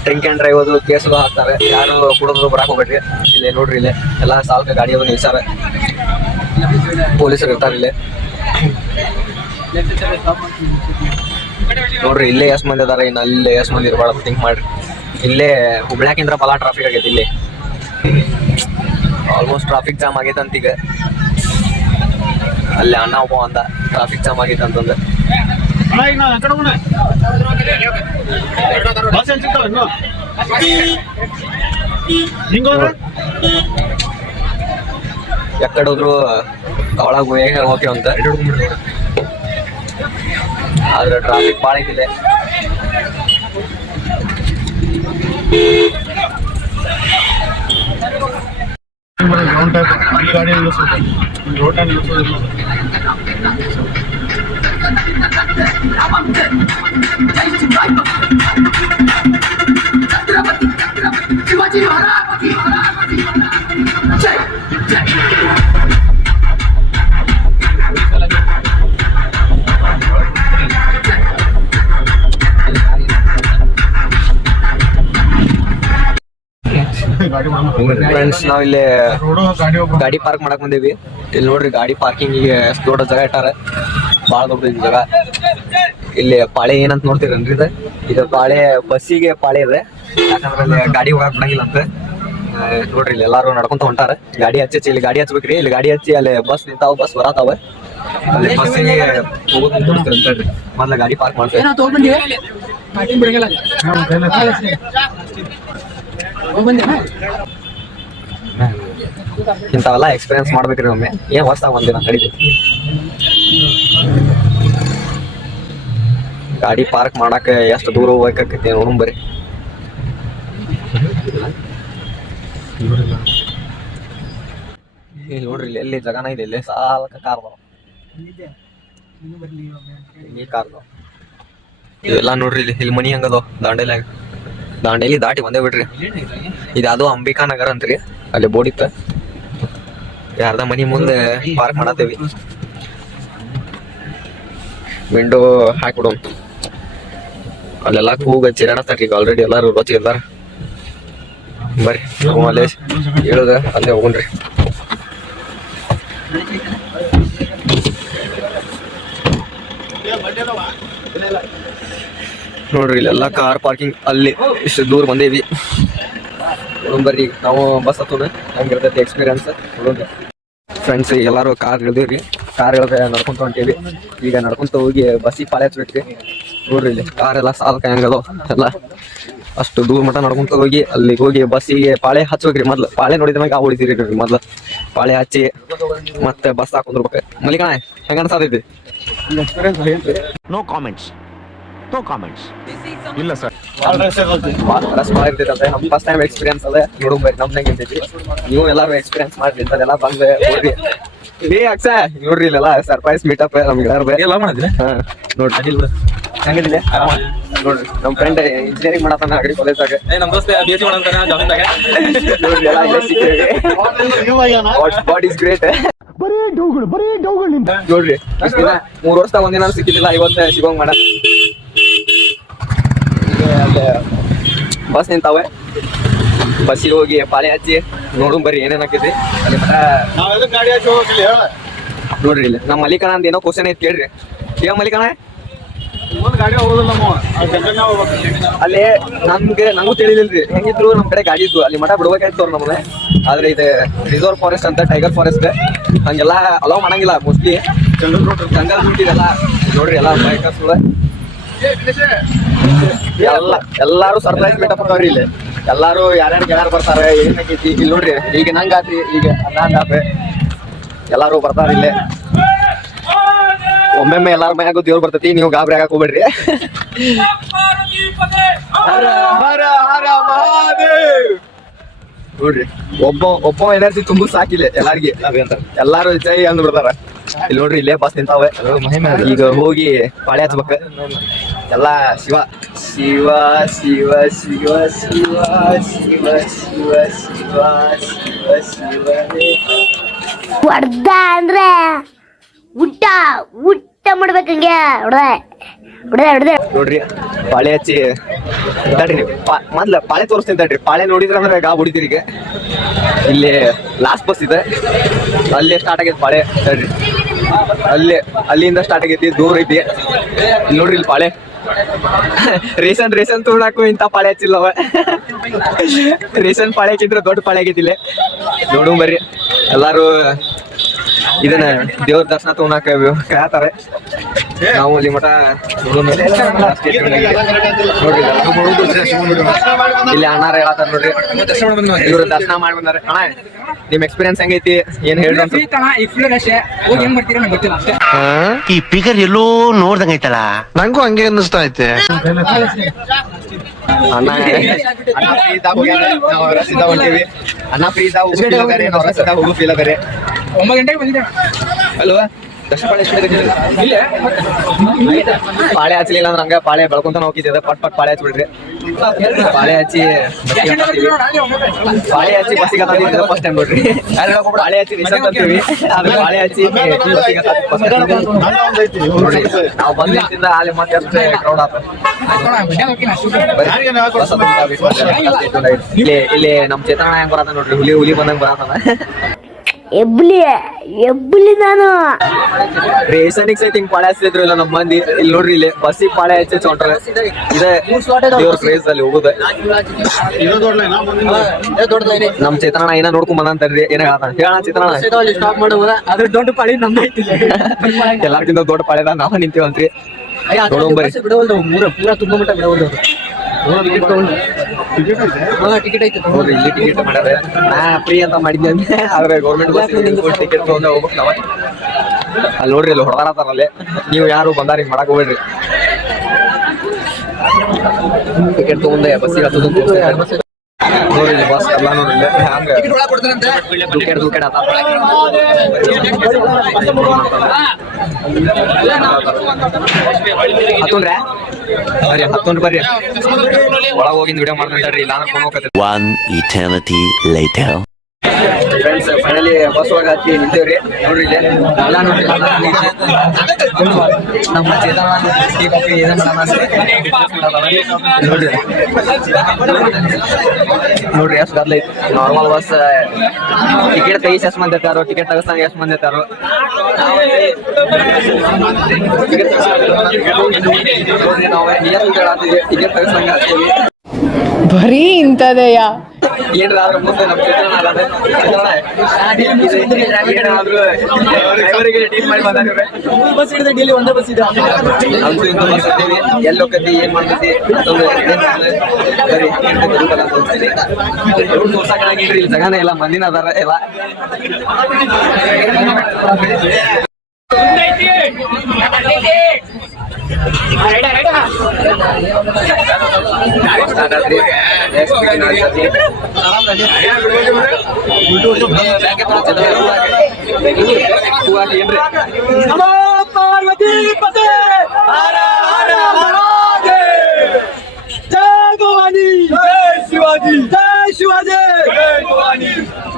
ಡ್ರಿಂಕ್ ಅಂಡ್ ಡ್ರೈವ್ ಅದು ಕೇಸ್ ಅದು ಹಾಕ್ತಾರೆ. ಯಾರು ಕುಡಿದ್ರು ಬರಾಕ್ ಹೋಗ್ಬೇಡ್ರಿ. ಇಲ್ಲಿ ನೋಡ್ರಿ, ಇಲ್ಲಿ ಎಲ್ಲ ಸಾಲ್ಕ ಗಾಡಿ ಅದು ನಿಲ್ಸಾರೆ ಪೊಲೀಸರು ಇರ್ತಾರೆ ಇಲ್ಲಿ. ನೋಡ್ರಿ, ಇಲ್ಲೇ ಎಷ್ಟ್ ಮಂದಿ ಅದಾರ, ಇನ್ನು ಅಲ್ಲಿ ಎಷ್ಟ್ ಮಂದಿ ಇರ್ಬಾರ್ದು ಥಿಂಕ್ ಮಾಡ್ರಿ. ಇಲ್ಲೇ ಹುಬ್ಳ್ಯಾಕಿಂದ್ರ ಬಲ ಟ್ರಾಫಿಕ್ ಆಗೈತಿ ಇಲ್ಲಿ. ಆಲ್ಮೋಸ್ಟ್ ಟ್ರಾಫಿಕ್ ಜಾಮ್ ಆಗೈತೆ ಅಂತ ಈಗ. ಅಲ್ಲಿ ಅಣ್ಣ ಒಬ್ಬ ಅಂದ ಟ್ರಾಫಿಕ್ ಜಾಮ್ ಆಗೈತೆ ಅಂತಂದ. ಹೋದ್ರೆ ಎಕ್ಕಡೆ ಹೋದ್ರು ಒಳಗೆ ಹೋಗಿ ಹೋಗ್ತೀವಿ ಅಂತ ಆದ್ರೆ ಟ್ರಾಫಿಕ್ ಭಾಳ ಇದೆ ಗ್ರೌಂಡ್ ಟೈಪ್ ಈ ಗಾಡಿ ನಿಲ್ಲಿಸೋದು ರೋಡ್ ನಿಲ್ಲಿಸೋದಿಲ್ಲ ಗಾಡಿ ಫ್ರೆಂಡ್ಸ್ ನಾವ್ ಇಲ್ಲಿ ರೋಡು ಗಾಡಿ ಹೋಗ್ಬೇಕು ಗಾಡಿ ಪಾರ್ಕ್ ಮಾಡಕ್ ಬಂದೇವಿ. ಇಲ್ಲಿ ನೋಡ್ರಿ ಗಾಡಿ ಪಾರ್ಕಿಂಗ್ ಎಷ್ಟು ದೊಡ್ಡ ಜಾಗ ಇಟ್ಟಾರ. ಭಾಳ ದೊಡ್ಡ ಇದು ಜಾಗ. ಇಲ್ಲಿ ಪಾಳೆ ಏನಂತ ನೋಡ್ತಿರೇನ್ರಿ ಇದು? ಇದು ಪಾಳೆ ಬಸ್ಸಿಗೆ ಪಾಳೆ ಇದೆ. ಯಾಕಂದ್ರೆ ಅಲ್ಲಿ ಗಾಡಿ ಹೋಗಕ್ ಬಿಡಂಗಿಲ್ಲ ಅಂತ ನೋಡ್ರಿ ಇಲ್ಲಿ ಎಲ್ಲಾರು ನಡ್ಕೊಂತ ಹೊಂಟಾರ. ಗಾಡಿ ಹಚ್ಚಿ ಇಲ್ಲಿ ಗಾಡಿ ಹಚ್ಬೇಕ್ರಿ. ಇಲ್ಲಿ ಗಾಡಿ ಹಚ್ಚಿ ಅಲ್ಲಿ ಬಸ್ ನಿಂತಾವ ಬಸ್ ಬರತಾವ. ಅಲ್ಲಿ ಬಸ್ಸಿಗೆ ಹೋಗೋದ್ ಮೊದ್ಲ ಗಾಡಿ ಪಾರ್ಕ್ ಮಾಡ್ತೇವೆ. ಇಂತಾವೆಲ್ಲ ಇಂಥವೆಲ್ಲ ಎಕ್ಸ್ಪೀರಿಯನ್ಸ್ ಮಾಡ್ಬೇಕ್ರಿ ಒಮ್ಮೆ. ಏನ್ ಹೊಸ್ತಾಗ ಒಂದಿನ ಕಡಿದೆ ಗಾಡಿ ಪಾರ್ಕ್ ಮಾಡಾಕ ಎಷ್ಟು ದೂರ ಹೋಗ್ಬೇಕಾಕೈತಿ ನೋಡೋಣ ಬರ್ರಿ. ನೋಡ್ರಿ, ಇಲ್ಲಿ ಎಲ್ಲಿ ಜಗನ ಇದೆ, ಇಲ್ಲಿ ಸಾಲಕ ಕಾರ್ ಈ ಕಾರ್ ಇವೆಲ್ಲ ನೋಡ್ರಿ, ಇಲ್ಲಿ ಇಲ್ಲಿ ಮನಿ ಹಂಗದ ದಾಂಡೇಲಿಯಾಗ. ದಾಂಡೇಲಿ ದಾಟಿ ಬಂದೇ ಬಿಡ್ರಿ. ಇದು ಅಂಬಿಕಾ ನಗರ ಅಂತ್ರಿ, ಅಲ್ಲಿ ಬೋರ್ಡ್ ಇತ್ತ. ಯಾರ್ದ ಮನಿ ಮುಂದೆ ಪಾರ್ಕ್ ಮಾಡತ್ತೇವಿ ವಿಂಡೋ ಹಾಕ್ಬಿಡು ಅಲ್ಲೆಲ್ಲ ಕೂಗ ಚಿರಾಡತ್ತಾರ ಈಗ ಆಲ್ರೆಡಿ ಎಲ್ಲಾರು ಗೊತ್ತಿದ್ದಾರ ಬರ್ರಿ ಅಲ್ಲೇ ಹೇಳುದ, ಅಲ್ಲೇ ಹೋಗ್ರಿ. ನೋಡ್ರಿ, ಇಲ್ಲೆಲ್ಲ ಕಾರ್ ಪಾರ್ಕಿಂಗ್ ಅಲ್ಲಿ ಇಷ್ಟು ದೂರ ಬಂದೇವಿ. ಬರ್ರಿ, ನಾವು ಬಸ್ ಹತ್ತೋಣ. ಹಂಗಿರ್ತೈತಿ ಎಕ್ಸ್ಪೀರಿಯನ್ಸ್ ನೋಡೋಣ ಫ್ರೆಂಡ್ಸ್ ಎಲ್ಲಾರು ಕಾರ್ ಇಳ್ದೇವ್ರಿ ಕಾರ್ ಇಳ್ದ ನಡ್ಕೊಂತ ಹೊಂಟೇವಿ. ಈಗ ನಡ್ಕೊಂತ ಹೋಗಿ ಬಸ್ಸಿಗೆ ಪಾಲೆ ಹಚ್ಬೇಕ್ರಿ. ನೋಡ್ರಿ ಇಲ್ಲಿ ಕಾರ್ ಎಲ್ಲ ಸಾಲ್ ಹೆಂಗದೋ ಎಲ್ಲ ಅಷ್ಟು ದೂರ ಮಟ ನಡ್ಕೊಂತ ಹೋಗಿ ಅಲ್ಲಿಗೆ ಹೋಗಿ ಬಸ್ಸಿಗೆ ಪಾಳೆ ಹಚ್ಬೇಕ್ರಿ ಮೊದ್ಲು. ಪಾಳೆ ನೋಡಿದ ಮ್ಯಾಗ ಹೊಡಿತೀರಿ ಮೊದ್ಲು. ಪಾಳೆ ಹಚ್ಚಿ ಮತ್ತೆ ಬಸ್ ಹಾಕೊಂಡ್ಬೇಕು ಮಲ್ಲಿಕಣ ಹೆಂಗ ಅನ್ಸಾತೈತಿ? ನೋ ಕಾಮೆಂಟ್ಸ್ ನೋ ಕಾಮೆಂಟ್ಸ್ ಇಲ್ಲ ಸರ್ ರಸ್ ಭಾಳ ಇರ್ತೈತೆ ಅಂತ ನಮ್ ಫಸ್ಟ್ ಟೈಮ್ ಎಕ್ಸ್ಪೀರಿಯನ್ಸ್ ಅದ ನೋಡು ಬರ್ರಿ ನಮ್ದು ಹೆಂಗ್ ಇರ್ತೈತಿ. ನೀವು ಎಲ್ಲರೂ ಎಕ್ಸ್ಪೀರಿಯನ್ಸ್ ಮಾಡ್ರಿ ಇಂಥದ್ದೆಲ್ಲ ಬಂದ್ ನೋಡ್ರಿ. ಏ ಅಕ್ಷ ನೋಡ್ರಿ ಇಲ್ಲೆಲ್ಲ ಸರ್ಪ್ರೈಸ್ ಮೀಟಪ್ ನಮ್ಗೆ ಎಲ್ಲ ಮಾಡಿದ್ರೆ? ಹಾಂ ನೋಡ್ರಿ. ಹೆಂಗಿದಿಲ್ಲ ನೋಡ್ರಿ ನಮ್ ಫ್ರೆಂಡ್ ಇಂಜಿನಿಯರಿಂಗ್ ಮಾಡತಾನ ಅಗಡಿ ಕಾಲೇಜಾಗ ಏ ನಮ್ ದೋಸ್ತ ಬಿ ಎಸ್ ಸಿ ಮಾಡಂತಾನ ಜಾಮೀನ್ದಾಗ ನೋಡ್ರಿ ಎಲ್ಲ ಇಲ್ಲೇ ಸಿಕ್ಕೇವಿ ನೀವಾಗ್ಯಾನ? ವಾಟ್ ಇಸ್ ಗ್ರೇಟ್ ನೋಡ್ರಿ ಇಷ್ಟ್ ದಿನ ಮೂರ್ ವರ್ಷದಾಗ ಒಂದಿನ ಸಿಕ್ಕಿದ್ದಿಲ್ಲ ಇವತ್ತ ಸಿಗೋಂಗ್ ಮಾಡ. ಬಸ್ ನಿಂತಾವೆ. ಬಸ್ಸಿಗೆ ಹೋಗಿ ಪಾಳೆ ಹಚ್ಚಿ ನೋಡು ಬರ್ರಿ ಏನೇನ್ ಅಲ್ಲಿ ಮಟ ಹೇಳ. ನೋಡ್ರಿ ಇಲ್ಲಿ ನಮ್ಮ ಮಲ್ಲಿಕಣ ಅಂತ ಏನೋ ಕ್ವಶನ್ ಐತಿ ಕೇಳ್ರಿ. ಏ ಮಲ್ಲಿಕಣ ಅಲ್ಲಿ ನಮ್ಗೆ ನಂಗೂ ತಿಳಿದಿಲ್ರಿ. ಹೆಂಗಿದ್ರು ನಮ್ ಕಡೆ ಗಾಡಿ ಇದ್ವು. ಅಲ್ಲಿ ಮಠ ಬಿಡ್ಬೇಕಾಯ್ತು ಅವ್ರು ನಮ್ಮನೆ ಆದ್ರೆ ಇದು ರಿಸರ್ವ್ ಫಾರೆಸ್ಟ್ ಅಂತ ಟೈಗರ್ ಫಾರೆಸ್ಟ್ ಹಂಗೆಲ್ಲ ಅಲೋ ಮಾಡಂಗಿಲ್ಲ ಮೋಸ್ಟ್ಲಿ ಜಂಗಲ್ ರೂಟ್ ಇದೆಲ್ಲ. ನೋಡ್ರಿ ಎಲ್ಲ ಬೈಕರ್ಸ್ ಎಲ್ಲ ಎಲ್ಲಾರು ಸರ್ಪ್ರೈಸ್ ಮೀಟಪ್ ಇಲ್ಲಿ. ಎಲ್ಲಾರು ಯಾರ್ಯಾರು ಗೆಳಾರು ಬರ್ತಾರೆ ಏನಾಗೈತಿ ಇಲ್ಲಿ ನೋಡ್ರಿ ಈಗ ನಂಗಾತ್ರಿ ಈಗ ಅನ್ನ ಆತ್ರಿ. ಎಲ್ಲಾರು ಬರ್ತಾರ ಇಲ್ಲೇ. ಒಮ್ಮೊಮ್ಮೆ ಎಲ್ಲಾರ ಮನ್ಯಾಗ ದೇವ್ರು ಬರ್ತೈತಿ, ನೀವು ಗಾಬರಿ ಆಗಕ್ ಹೋಗ್ಬೇಡ್ರಿ. ನೋಡ್ರಿ, ಒಬ್ಬ ಒಬ್ಬ ಎನರ್ಜಿ ತುಂಬ ಸಾಕಿಲ್ಲ ಎಲ್ಲಾರ್ಗಿ. ಎಲ್ಲಾರು ಜೈ ಅಂದ್ ಬಿಡ್ತಾರ. ಇಲ್ಲಿ ನೋಡ್ರಿ, ಇಲ್ಲೇ ಬಸ್ ನಿಂತಾವೆ. ಈಗ ಹೋಗಿ ಪಾಳೆ ಹಚ್ಬೇಕ. ಎಲ್ಲಾ ಶಿವ. ಶಿವ ಶಿವ ಶಿವ ಶಿವ ಶಿವ ಶಿವ ಶಿವ ಶಿವ ಶಿವ ಹೊಡ್ದ ಅಂದ್ರೆ ಊಟ ಊಟ ಹೊಡ್ದ ಹೊಡ್ದ ನೋಡ್ರಿ, ಪಾಳೆ ಹಚ್ಚಿ, ತಡ್ರಿ, ಪಾ- ಮೊದ್ಲ ಪಾಳೆ ತೋರಿಸ್ತೀನಿ ತಡ್ರಿ. ಪಾಳೆ ನೋಡಿದ್ರೆ ಅಂದ್ರೆ ಗಾ ಈಗ ಇಲ್ಲಿ ಲಾಸ್ಟ್ ಬಸ್ ಇದೆ. ಅಲ್ಲೇ ಸ್ಟಾರ್ಟ್ ಆಗೈತೆ ಪಾಳೆ, ತಡ್ರಿ. ಅಲ್ಲೇ, ಅಲ್ಲಿಂದ ಸ್ಟಾರ್ಟ್ ಆಗೈತಿ, ದೂರ ಐತಿ. ಇಲ್ಲಿ ನೋಡ್ರಿ ಇಲ್ಲಿ ಪಾಳೆ. ರೇಷನ್ ರೇಷನ್ ತೊಗೊಳಕು ಇಂತ ಪಾಳೆ ಹಚ್ಚಿಲ್ಲವ ರೇಷನ್ ಪಾಳೆ ಹಾಕಿದ್ರೆ ದೊಡ್ಡ ಪಾಳೆ ಆಗೈತಿ ನೋಡು ಬರ್ರಿ ಎಲ್ಲಾರು ಇದನ್ನ ದೇವ್ರ ದರ್ಶನ ತಗೊಂಡಾಕ ಕಾತಾರೆ ನಾವು ಅಲ್ಲಿ ಮಠ ಇಲ್ಲಿ ಅಣ್ಣಾರ ಹೇಳತಾರ ನೋಡ್ರಿ. ದೇವ್ರ ದರ್ಶನ ಮಾಡಿ ಬಂದಾರೆ. ಅಣ್ಣ ನಿಮ್ ಎಕ್ಸ್ಪೀರಿಯನ್ಸ್ ಹೆಂಗೈತಿ? ಏನ್ ಹೇಳಿ ಈ ಪಿಗರ್ ಎಲ್ಲೋ ನೋಡ್ದಂಗೈತಲ್ಲ. ನಂಗೂ ಹಂಗೆ ಅನ್ನಿಸ್ತಾ ಐತೆ. ಅಣ್ಣ ಅಣ್ಣ ಫ್ರೀ ಇದ್ದಾಗ ಹೋಗ್ಯಾರ ನಾವು ರಸ್ತಿದ್ದಾಗ ಹೊಂಟೀವಿ. ಅಣ್ಣ ಫ್ರೀ ಇದ್ದಾಗ ಹೋಗೋ ಫೀಲ್ ಬೇರೆ ನಾವು ರಸ್ತಿದ್ದಾಗ ಹೋಗು ಫೀಲ್ ಬೇರೆ ಒಂಬತ್ತು ಗಂಟೆಗೆ ಬಂದಿದ್ದೆ ಅಲ್ವಾ? ದರ್ಶನ ಪಾಳೆ ಎಷ್ಟು ಇಲ್ಲೇ. ಪಾಳೆ ಹಚ್ಚಲಿಲ್ಲ ಅಂದ್ರೆ ಹಂಗ ಪಾಳೆ ಬೆಳ್ಕೊಂತ ಹೋಗಿದ್ದೆ ಪಟ್ ಪಟ್ ಪಾಳೆ ಹಚ್ಬಿಡ್ರಿ ಪಾಳೆ ಹಚ್ಚಿ ಬಸ್ಸಿಗೆ ಹತ್ತೀವಿ. ಪಾಳೆ ಹಚ್ಚಿ ಬಸ್ಸಿಗೆ ಹತ್ತಿದ್ರೆ ಫಸ್ಟ್ ಟೈಮ್ ನೋಡ್ರಿ ಪಾಳೆ ಹಚ್ಚಿ ರಿಸಲ್ಟ್ ಅಂತೀವಿ ಅದು ಪಾಳೆ ಹಚ್ಚಿ ಬಸ್ಸಿಗೆ ಹತ್ತಿ first time. ನೋಡ್ರಿ ನಾವು ಬಂದಿದ್ದಿಂದ ಅಲ್ಲಿ ಮತ್ತೆ ಅಷ್ಟೇ ಕ್ರೌಡ್ ಆತ. ಇಲ್ಲಿ ನಮ್ ಚೇತನ ಹೆಂಗ್ ಬರತ್ತ ನೋಡ್ರಿ ಹುಲಿ ಹುಲಿ ಬಂದಂಗ್ ಬರತಾನ ಎಬ್ಲಿ ಎಬ್ಲಿ ನಾನು. ರೇಷನಿಗೆ ಸೈತ್ ಹಿಂಗ್ ಪಾಳೆ ಹಚ್ತಿದ್ರು ಇಲ್ಲ ನಮ್ಮ ಮಂದಿ. ಇಲ್ಲಿ ನೋಡ್ರಿ ಇಲ್ಲಿ ಬಸ್ಸಿಗೆ ಪಾಳೆ ಹಚ್ಚಿ ಚೊಂಟ್ರ ಇದೆ ದೇವ್ರ ಕ್ರೇಜ್ ಅಲ್ಲಿ ಹೋಗುದ. ನಮ್ ಚೇತನ ಏನ ನೋಡ್ಕೊಂಡ್ ಬಂದಂತರ್ರಿ ಏನ ಹೇಳ್ತಾನ ಹೇಳ ಚೇತನ ಸ್ಟಾಪ್ ಮಾಡುವ ಅದ್ರ ದೊಡ್ಡ ಪಾಳಿ ನಮ್ದೈತಿ. ಎಲ್ಲಾರ್ಕಿಂತ ದೊಡ್ಡ ಪಾಳೆದ ನಾವ ನಿಂತೀವಂತ್ರಿ. ಬಿಡವಲ್ದು ಮೂರ ಪೂರ ತುಂಬ ಮಟ್ಟ ಬಿಡವಲ್ದು ಟಿಕೆಟ್ ಐತೆ ಟಿಕೆಟ್ ಐತೆ ನೋಡ್ರಿ ಇಲ್ಲಿ ಟಿಕೆಟ್ ಮಾಡ್ಯಾರ ನಾ ಫ್ರೀ ಅಂತ ಮಾಡಿದ್ದೆ ಅಂದ್ರೆ ಆದ್ರೆ ಗೌರ್ಮೆಂಟ್ ಬಸ್ ಟಿಕೆಟ್ ತಗೊಂಡ ಹೋಗ್ಬೇಕು ನಾವ ಅಲ್ಲಿ ನೋಡ್ರಿ ಅಲ್ಲಿ ಹೊಡೆದಾರತ್ತಾರಲ್ಲೇ ನೀವು ಯಾರು ಬಂದಾರಿ ಹಿಂಗ್ ಮಾಡಕ್ ಹೋಗ್ಬೇಡ್ರಿ. ಟಿಕೆಟ್ ತಗೊಂಡೆ ಬಸ್ಸಿಗೆ ಹತ್ತೋದು ನೋಡ್ರಿ ಇಲ್ಲಿ ಬಸ್ ಎಲ್ಲ ನೋಡ್ರಿ ಇಲ್ಲೇ ಹಂಗ ದುಕೆಟ್ ದುಕೆಟ್ ಆತ. ಹತ್ತೊಂಡ್ರೆ? ಬರ್ರಿ ಹತ್ತೊಂಡ್ ಬರ್ರಿ. ಒಳಗ್ ಹೋಗಿಂದ ವಿಡಿಯೋ ಮಾಡ್ಕೊಂಡ್ರಿ ಇಲ್ಲ ಫೋನ್ ಹೋಗತ್ತೆ one eternity later friends finally bus ಒಳಗೆ ಹತ್ತಿ ನಿಂತೇವ್ರಿ. ನೋಡ್ರಿ ಇಲ್ಲೇ ಎಲ್ಲ ನೋಡ್ರಿ. ನಮ್ಮ ಚೇತನ ನೋಡ್ರಿ. ನೋಡ್ರಿ ಎಷ್ಟು ಗದ್ಲ ಐತಿ. ನಾರ್ಮಲ್ ಬಸ್ ಟಿಕೆಟ್ ತೆಗಿಸಿ ಎಷ್ಟು ಮಂದಿ ಇರ್ತಾರೋ ಟಿಕೆಟ್ ತೆಗಿಸ್ತಾಗ ಎಷ್ಟು ಮಂದಿ ಇರ್ತಾರೋ. ನಾವು ಟಿಕೆಟ್ ತೆಗಿಸ್ದಂಗ ಬರೀ ಇಂಥದೆಯಾ? ಏನಾದ್ರೂ ಮುಂದೆ ನಮ್ಮ ಡ್ರೈವರಿಗೆ ಡೀಲ್ ಮಾಡಿ ಬಸ್ ಹಿಡಿದ್ರೆ ಇಲ್ಲಿ ಒಂದೇ ಬಸ್ ಇದೆ. ಅಂತೂ ಇಂತ ಬಸ್ ಏನ್ ಮಾಡ್ತೀವಿ ಇಲ್ಲಿ ಜಗನೇ ಇಲ್ಲ ಮಂದಿನ ಅದಾರ ಇಲ್ಲ ಪಾರ್ವತಿ ಪತೆ ಹರ ಹರ ಮಹಾದೇವ ಜಯ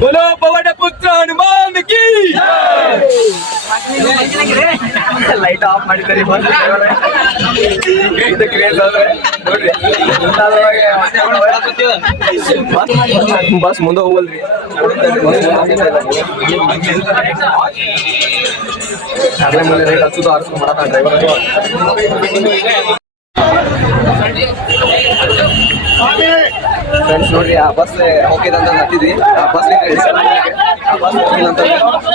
बोलो पवन पुत्र हनुमान की ಲೈಟ್ ಆಫ್ ಮಾಡಿದ್ದಾರೆ ಇದು ಕ್ರೇಜ್ ನೋಡ್ರಿ ಬಸ್ ಮುಂದೆ ಹೋಗಲ್ರಿ ಅದ್ರ ಮೇಲೆ ರೈಟ್ ಹಚ್ಚುದು ಆರಿಸ್ಕೊಂಡು ಮಾಡತ್ತ ಡ್ರೈವರ್ ಫ್ರೆಂಡ್ಸ್ ನೋಡ್ರಿ ಆ ಬಸ್ ಹೋಗಿದೆ ಅಂತ ಹತ್ತಿದ್ವಿ ಆ ಬಸ್ ಆ ಬಸ್ ಹೋಗಿಲ್ಲ ಅಂತ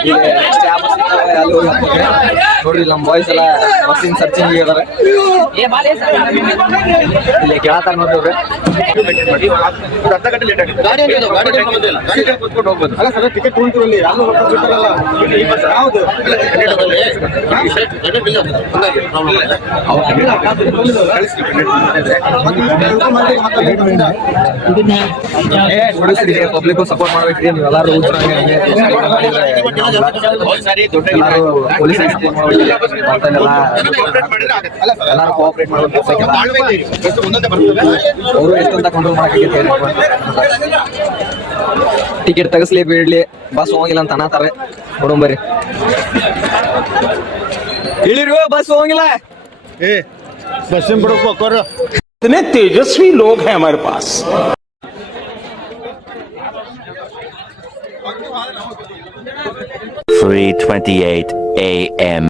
ಈಗ ನೆಕ್ಸ್ಟ್ ಯಾವ ಬಸ್ ಅಲ್ಲಿ ಹೋಗಿ ಹತ್ಬೇಕು. ನೋಡ್ರಿ ನಮ್ಮ ಬಾಯ್ಸ್ ಎಲ್ಲ ಬಸ್ಸಿನ ಸರ್ಚಿಂಗ್ ಇದಾರೆ. ಇಲ್ಲಿ ಕೇಳತ್ತಾರ ನೋಡ್ರಿ ಅವ್ರು. ಅಲ್ಲ ಸರ್ ಟಿಕೆಟ್ ಯಾರು ಪಬ್ಲಿಕ್ ಸಪೋರ್ಟ್ ಮಾಡ್ಬೇಕ್ರಿ. ನೀವು ಎಲ್ಲಾರು ಉತ್ತರಾಗಿ ಎಲ್ಲಾರು ಪೊಲೀಸ್ ಎಲ್ಲಾರು ಕೋಆಪರೇಟ್ ಮಾಡ್ಬೇಕು ಅವರು ಎಷ್ಟಂತ ಕಂಟ್ರೋಲ್ ಮಾಡಕ್ಕೆ ಟಿಕೆಟ್ ತೆಗಿಸ್ಲಿ ಬಿಡ್ಲಿ ಬಸ್ ಹೋಗಿಲ್ಲ ಅಂತ ಅನ್ನತಾರೆ ನೋಡೋಣ ಇಳಿರು ಬಸ್ ಹೋಗಿಲ್ಲ ಏ ಬಸ್ಸಿನ ಬಿಡಕ್ಕೆ ಹೋಗೋರು इतने तेजस्वी लोग हैं हमारे पास 3.28 a.m.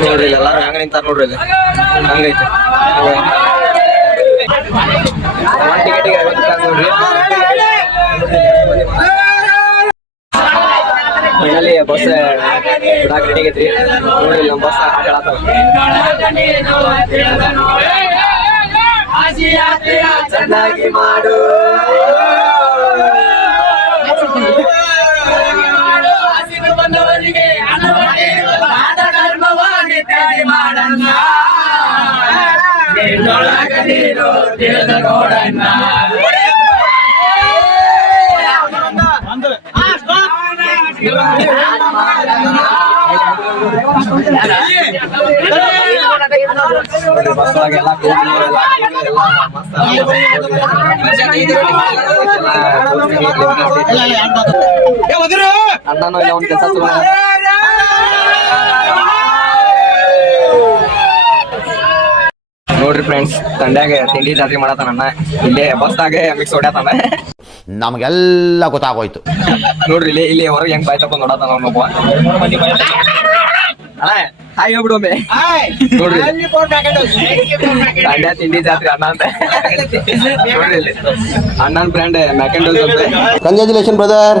ನೋಡ್ರಿ ಎಲ್ಲಾರು ಹಂಗ ನಿಂತಾರ ನೋಡ್ರಿ ಹಂಗೈತಿ. ಟಿಕೆಟಿಗೆ ಐವತ್ತು ರೂಪಾಯಿ ನೋಡ್ರಿ. ಫೈನಲಿ ಬಸ್ ಬಿಡಾಕ್ ನೋಡ್ರಿ ನಮ್ಮ ಬಸ್ ಚೆನ್ನಾಗಿ ಮಾಡು. ಮಾಡಣ್ಣ. ಒಳಗೆ ಎಲ್ಲ ಕೂತ್ರು, ಎಲ್ಲ ಕೂತ್ರು, ಎಲ್ಲ ಮಸ್ತ್ ನೋಡ್ರಿ ಫ್ರೆಂಡ್ಸ್ ತಂಡ್ಯಾಗ ತಿಂಡಿ ಜಾತ್ರೆ ಅಣ್ಣ. ಇಲ್ಲೇ ಬಸ್ದಾಗ ಮಿಕ್ಸ್ ಹೊಡ್ಯಾತಾನ. ನಮಗೆಲ್ಲ ಗೊತ್ತಾಗೋಯ್ತು ನೋಡ್ರಿ ಇಲ್ಲಿ ಇಲ್ಲಿ ಹೊರಗೆ ಹೆಂಗ್ ಬಾಯ್ ತಕೊಂಡ್ ಹಾಯ್ ಹೇಳ್ಬಿಡು ಒಮ್ಮೆ ನೋಡ್ರಿ ತಂಡ್ಯ ತಿಂಡಿ ಜಾತ್ರೆ ಅಣ್ಣ ಅಂತ ನೋಡ್ರಿ ಇಲ್ಲಿ ಅಣ್ಣನ್ ಬ್ರ್ಯಾಂಡ್ ಮ್ಯಾಕೆಂಡೋಸ್ ಅಂತ ಕಂಗ್ರ್ಯಾಚುಲೇಷನ್ ಬ್ರದರ್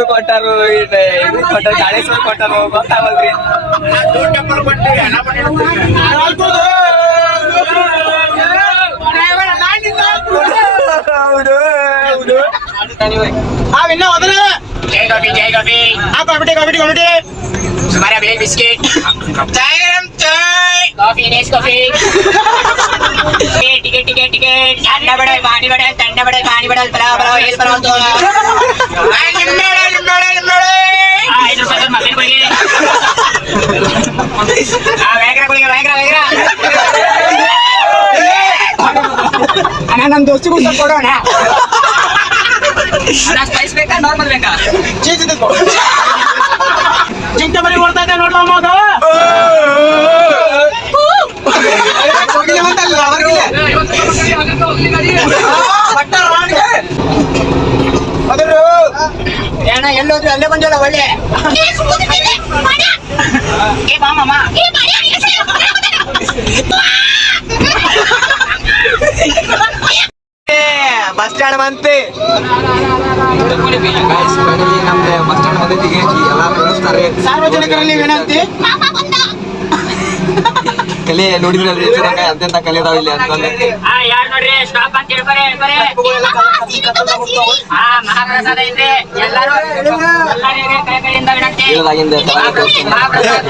ಗೂಡು ಕೊಟ್ಟರು ಕೊಟ್ಟರು ಕಾಳೇಶ್ವರ ಕೊಟ್ಟರು ಗೊತ್ತಾಗಲ್ರಿ ಹೌದು ಹೌದು ನಾವಿನ್ನ ಮೊದಲು ಜೈ ಕಬಿ ಜೈ ಕಬಿ ಆ ಕಮಿಟಿ ಕಮಿಟಿ ಕಮಿಟಿ हमारा बेल बिस्किट चाय गरम चाय कॉफी नेस कॉफी टिकट टिकट टिकट ठंडा बड़ा पानी बड़ा ठंडा बड़ा पानी बड़ा पलाव पलाव हेल पलाव तो लिंबड़ा लिंबड़ा लिंबड़ा ಐದು ರೂಪಾಯಿ ಮಕ್ಕಳು ಕೊಡಿ ಆ ವ್ಯಾಗ್ರ ಕೊಡಿ ವ್ಯಾಗ್ರ ವ್ಯಾಗ್ರ ಅಣ್ಣ ನಮ್ಮ ದೋಸ್ತಿಗೂ ಸ್ವಲ್ಪ ಕೊಡೋಣ ಸ್ಪೈಸ್ ಬೇಕಾ ನಾರ್ಮಲ್ ಬೇಕಾ ಚೀಸ್ ಇದೆ ಚಿಂತೆ ಬರೀ ಓಡ್ತಾ ಇದೆ ನೋಡ್ತಾ ಮಗ ಏನ ಎಲ್ಲೋದ್ರು ಅಲ್ಲೇ ಬಂದಲ್ಲ ಒಳ್ಳೆ? ಏ ಬಾ ಮಾಮ ಬಸ್ ಸ್ಟ್ಯಾಂಡ್ ಬಂತೆ ನಮ್ದು ಬಸ್ ಸ್ಟ್ಯಾಂಡ್ ಬಂದೈತಿ ಈಗ ಎಲ್ಲ ವ್ಯವಸ್ಥೆ ಸಾರ್ವಜನಿಕರಲ್ಲಿ ವಿನಂತಿ ಕಲೆ ನೋಡಿದ್ರಲ್ರಿ ಎಷ್ಟಿದಂಗ ಎಂತೆಂತ ಕಲೆ ಅದಾವ ಇಲ್ಲಿ ಅಂತಂದ್ರೆ ಹಾ ಯಾರ್ ನೋಡ್ರಿ? ಸ್ಟಾಪ್ ಅಂತ ಹೇಳ್ಬಾರೆ ಹಾ ಮಹಾಪ್ರಸಾದ ಎಲ್ಲರೂ ಎಲ್ಲರಿಗೆ ಕೈ ಕೈಯಿಂದ. ಮಹಾಪ್ರಸಾದ